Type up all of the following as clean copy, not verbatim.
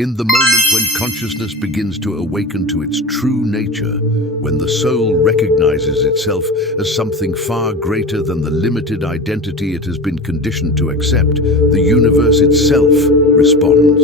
In the moment when consciousness begins to awaken to its true nature, when the soul recognizes itself as something far greater than the limited identity it has been conditioned to accept, the universe itself responds.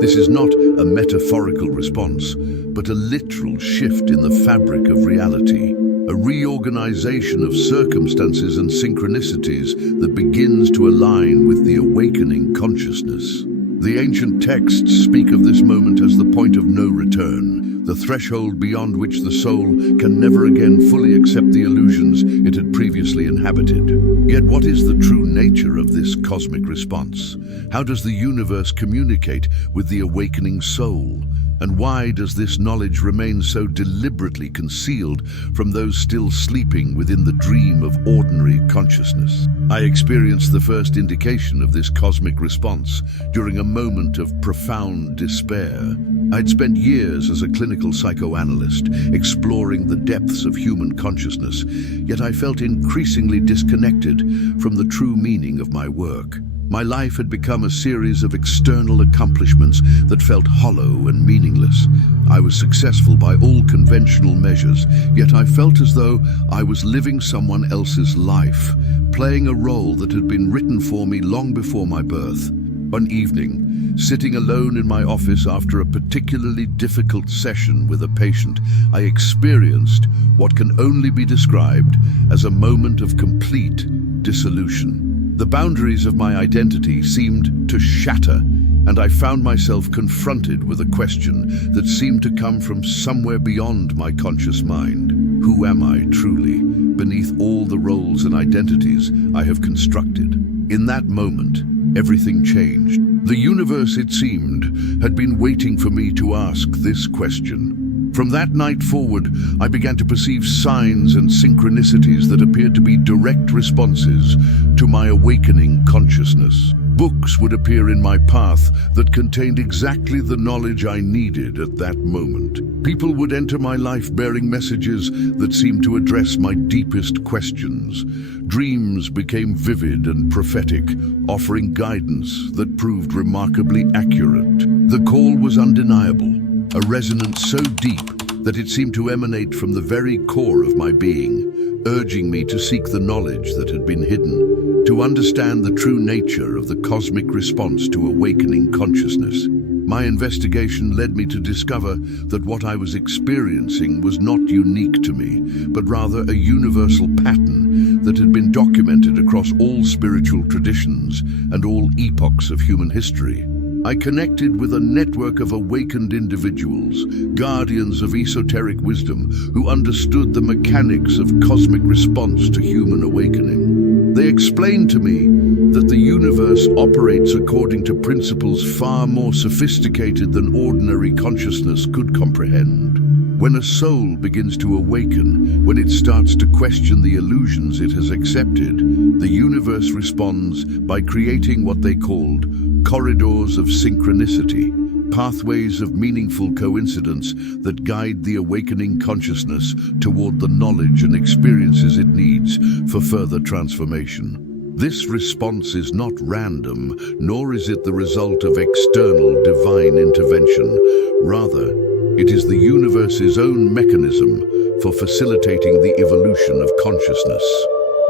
This is not a metaphorical response, but a literal shift in the fabric of reality, a reorganization of circumstances and synchronicities that begins to align with the awakening consciousness. The ancient texts speak of this moment as the point of no return, the threshold beyond which the soul can never again fully accept the illusions it had previously inhabited. Yet what is the true nature of this cosmic response? How does the universe communicate with the awakening soul? And why does this knowledge remain so deliberately concealed from those still sleeping within the dream of ordinary consciousness? I experienced the first indication of this cosmic response during a moment of profound despair. I'd spent years as a clinical psychoanalyst, exploring the depths of human consciousness, yet I felt increasingly disconnected from the true meaning of my work. My life had become a series of external accomplishments that felt hollow and meaningless. I was successful by all conventional measures, yet I felt as though I was living someone else's life, playing a role that had been written for me long before my birth. One evening, sitting alone in my office after a particularly difficult session with a patient, I experienced what can only be described as a moment of complete dissolution. The boundaries of my identity seemed to shatter, and I found myself confronted with a question that seemed to come from somewhere beyond my conscious mind. Who am I truly, beneath all the roles and identities I have constructed? In that moment, everything changed. The universe, it seemed, had been waiting for me to ask this question. From that night forward, I began to perceive signs and synchronicities that appeared to be direct responses to my awakening consciousness. Books would appear in my path that contained exactly the knowledge I needed at that moment. People would enter my life bearing messages that seemed to address my deepest questions. Dreams became vivid and prophetic, offering guidance that proved remarkably accurate. The call was undeniable, a resonance so deep that it seemed to emanate from the very core of my being, urging me to seek the knowledge that had been hidden, to understand the true nature of the cosmic response to awakening consciousness. My investigation led me to discover that what I was experiencing was not unique to me, but rather a universal pattern that had been documented across all spiritual traditions and all epochs of human history. I connected with a network of awakened individuals, guardians of esoteric wisdom, who understood the mechanics of cosmic response to human awakening. They explained to me that the universe operates according to principles far more sophisticated than ordinary consciousness could comprehend. When a soul begins to awaken, when it starts to question the illusions it has accepted, the universe responds by creating what they called corridors of synchronicity, pathways of meaningful coincidence that guide the awakening consciousness toward the knowledge and experiences it needs for further transformation. This response is not random, nor is it the result of external divine intervention. Rather, it is the universe's own mechanism for facilitating the evolution of consciousness.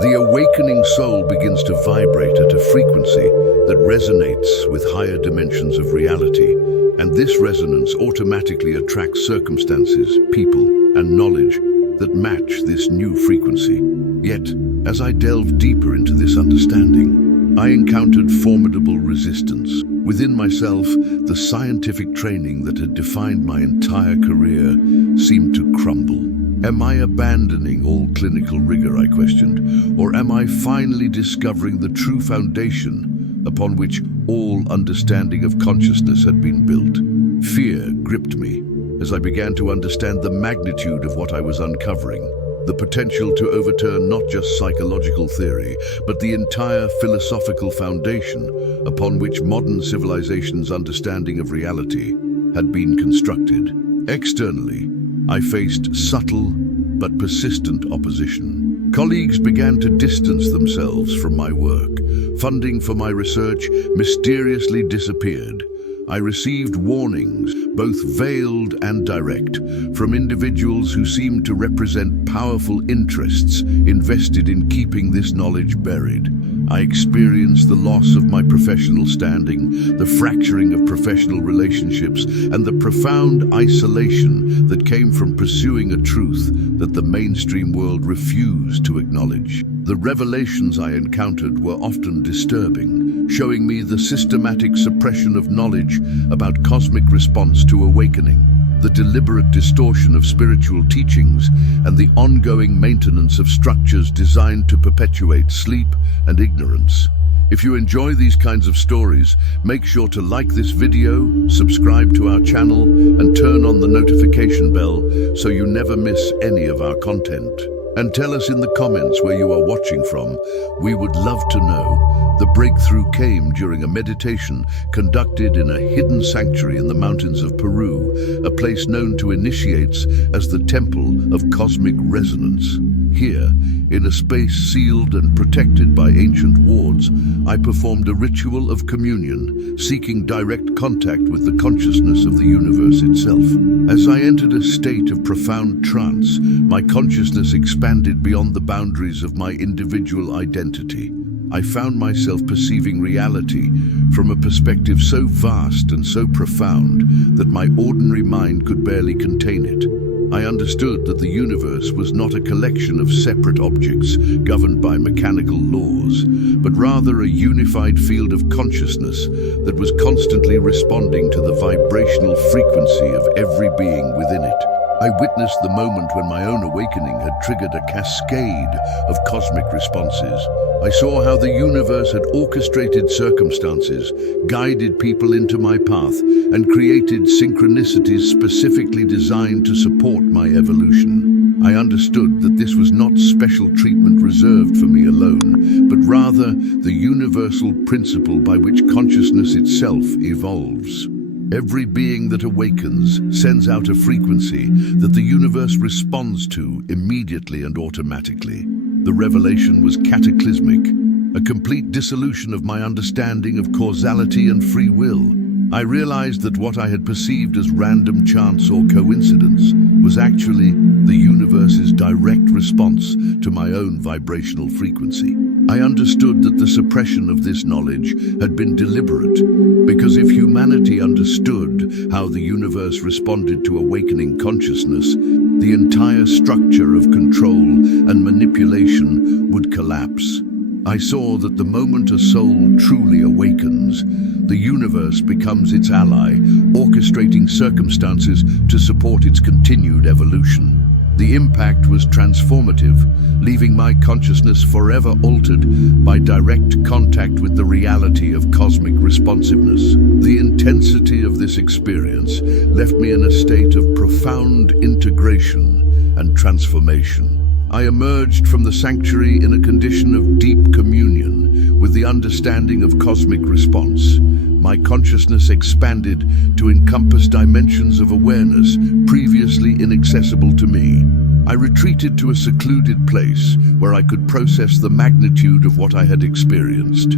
The awakening soul begins to vibrate at a frequency that resonates with higher dimensions of reality, and this resonance automatically attracts circumstances, people, and knowledge that match this new frequency. Yet, as I delved deeper into this understanding, I encountered formidable resistance. Within myself, the scientific training that had defined my entire career seemed to crumble. Am I abandoning all clinical rigor, I questioned, or am I finally discovering the true foundation upon which all understanding of consciousness had been built? Fear gripped me as I began to understand the magnitude of what I was uncovering, the potential to overturn not just psychological theory, but the entire philosophical foundation upon which modern civilization's understanding of reality had been constructed. Externally, I faced subtle but persistent opposition. Colleagues began to distance themselves from my work. Funding for my research mysteriously disappeared. I received warnings, both veiled and direct, from individuals who seemed to represent powerful interests invested in keeping this knowledge buried. I experienced the loss of my professional standing, the fracturing of professional relationships, and the profound isolation that came from pursuing a truth that the mainstream world refused to acknowledge. The revelations I encountered were often disturbing, showing me the systematic suppression of knowledge about cosmic response to awakening, the deliberate distortion of spiritual teachings, and the ongoing maintenance of structures designed to perpetuate sleep and ignorance. If you enjoy these kinds of stories, make sure to like this video, subscribe to our channel, and turn on the notification bell so you never miss any of our content. And tell us in the comments where you are watching from. We would love to know. The breakthrough came during a meditation conducted in a hidden sanctuary in the mountains of Peru, a place known to initiates as the Temple of Cosmic Resonance. Here, in a space sealed and protected by ancient wards, I performed a ritual of communion, seeking direct contact with the consciousness of the universe itself. As I entered a state of profound trance, my consciousness expanded beyond the boundaries of my individual identity. I found myself perceiving reality from a perspective so vast and so profound that my ordinary mind could barely contain it. I understood that the universe was not a collection of separate objects governed by mechanical laws, but rather a unified field of consciousness that was constantly responding to the vibrational frequency of every being within it. I witnessed the moment when my own awakening had triggered a cascade of cosmic responses. I saw how the universe had orchestrated circumstances, guided people into my path, and created synchronicities specifically designed to support my evolution. I understood that this was not special treatment reserved for me alone, but rather the universal principle by which consciousness itself evolves. Every being that awakens sends out a frequency that the universe responds to immediately and automatically. The revelation was cataclysmic, a complete dissolution of my understanding of causality and free will. I realized that what I had perceived as random chance or coincidence was actually the universe's direct response to my own vibrational frequency. I understood that the suppression of this knowledge had been deliberate, because if humanity understood how the universe responded to awakening consciousness, the entire structure of control and manipulation would collapse. I saw that the moment a soul truly awakens, the universe becomes its ally, orchestrating circumstances to support its continued evolution. The impact was transformative, leaving my consciousness forever altered by direct contact with the reality of cosmic responsiveness. The intensity of this experience left me in a state of profound integration and transformation. I emerged from the sanctuary in a condition of deep communion with the understanding of cosmic response. My consciousness expanded to encompass dimensions of awareness previously inaccessible to me. I retreated to a secluded place where I could process the magnitude of what I had experienced.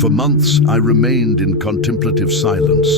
For months, I remained in contemplative silence,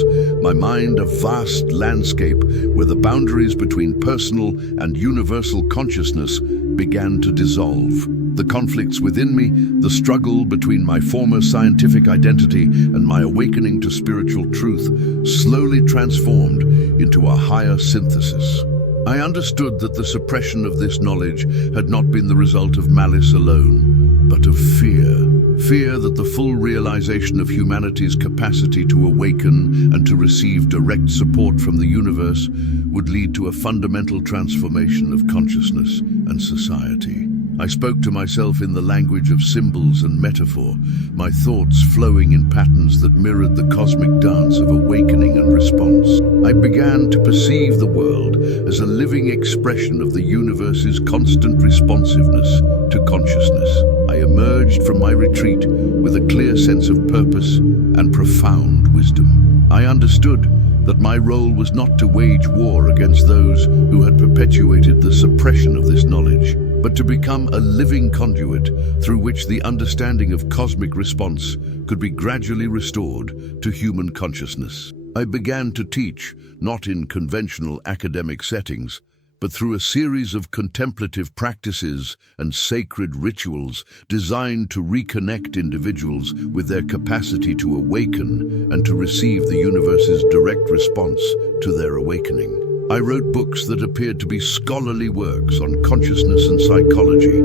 my mind a vast landscape where the boundaries between personal and universal consciousness began to dissolve. The conflicts within me, the struggle between my former scientific identity and my awakening to spiritual truth, slowly transformed into a higher synthesis. I understood that the suppression of this knowledge had not been the result of malice alone, but of fear. Fear that the full realization of humanity's capacity to awaken and to receive direct support from the universe would lead to a fundamental transformation of consciousness and society. I spoke to myself in the language of symbols and metaphor, my thoughts flowing in patterns that mirrored the cosmic dance of awakening and response. I began to perceive the world as a living expression of the universe's constant responsiveness to consciousness. I emerged from my retreat with a clear sense of purpose and profound wisdom. I understood that my role was not to wage war against those who had perpetuated the suppression of this knowledge, but to become a living conduit through which the understanding of cosmic response could be gradually restored to human consciousness. I began to teach, not in conventional academic settings, but through a series of contemplative practices and sacred rituals designed to reconnect individuals with their capacity to awaken and to receive the universe's direct response to their awakening. I wrote books that appeared to be scholarly works on consciousness and psychology,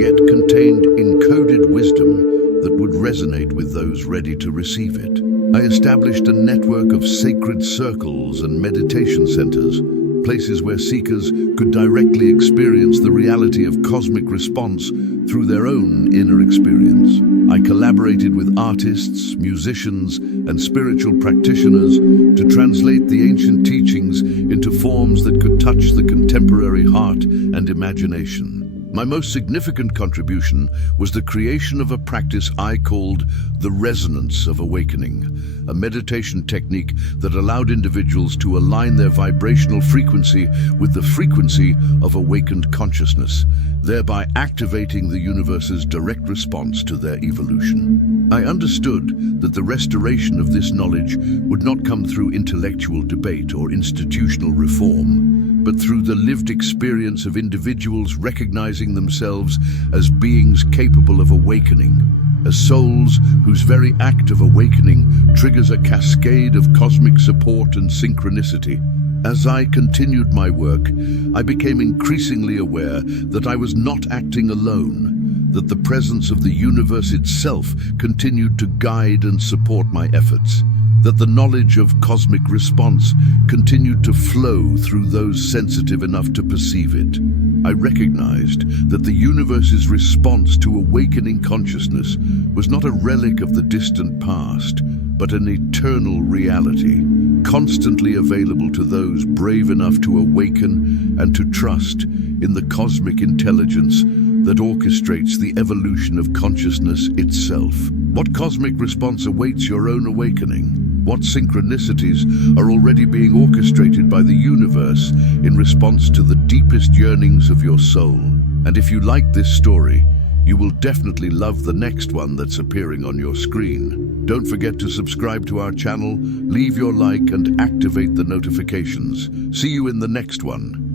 yet contained encoded wisdom that would resonate with those ready to receive it. I established a network of sacred circles and meditation centers, places where seekers could directly experience the reality of cosmic response through their own inner experience. I collaborated with artists, musicians, and spiritual practitioners to translate the ancient teachings into forms that could touch the contemporary heart and imagination. My most significant contribution was the creation of a practice I called the resonance of awakening, a meditation technique that allowed individuals to align their vibrational frequency with the frequency of awakened consciousness, thereby activating the universe's direct response to their evolution. I understood that the restoration of this knowledge would not come through intellectual debate or institutional reform, but through the lived experience of individuals recognizing themselves as beings capable of awakening, as souls whose very act of awakening triggers a cascade of cosmic support and synchronicity. As I continued my work, I became increasingly aware that I was not acting alone, that the presence of the universe itself continued to guide and support my efforts, that the knowledge of cosmic response continued to flow through those sensitive enough to perceive it. I recognized that the universe's response to awakening consciousness was not a relic of the distant past, but an eternal reality, constantly available to those brave enough to awaken and to trust in the cosmic intelligence that orchestrates the evolution of consciousness itself. What cosmic response awaits your own awakening? What synchronicities are already being orchestrated by the universe in response to the deepest yearnings of your soul? And if you like this story, you will definitely love the next one that's appearing on your screen. Don't forget to subscribe to our channel, leave your like, and activate the notifications. See you in the next one.